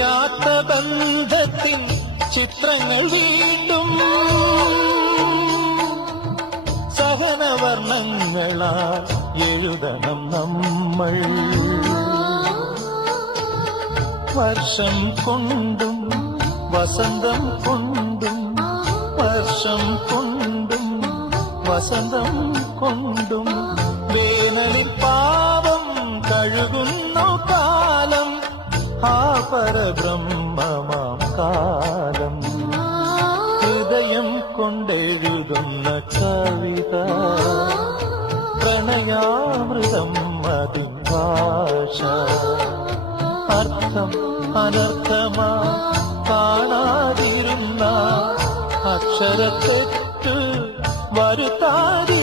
പിരിയാത്ത ബന്ധത്തിൻ ചിത്രങ്ങൾ വീണ്ടും സഹനവർണ്ണങ്ങളാൽ എഴുതണം നമ്മൾ. വർഷം കൊണ്ടും വസന്തം കൊണ്ടും വർഷം കൊണ്ടും വസന്തം കൊണ്ടും വേനലിൽ പാവം കഴുകുന്നു കാലം, ആ പരബ്രഹ്മമാം കാലം. ഹൃദയം കൊണ്ടെഴുതുന്ന കവിത പ്രണയാമൃതം അതിൻ ഭാഷ. അർത്ഥം അനർത്ഥമാ കാണാതിരുന്ന അക്ഷരത്തെറ്റ് വരുത്താതി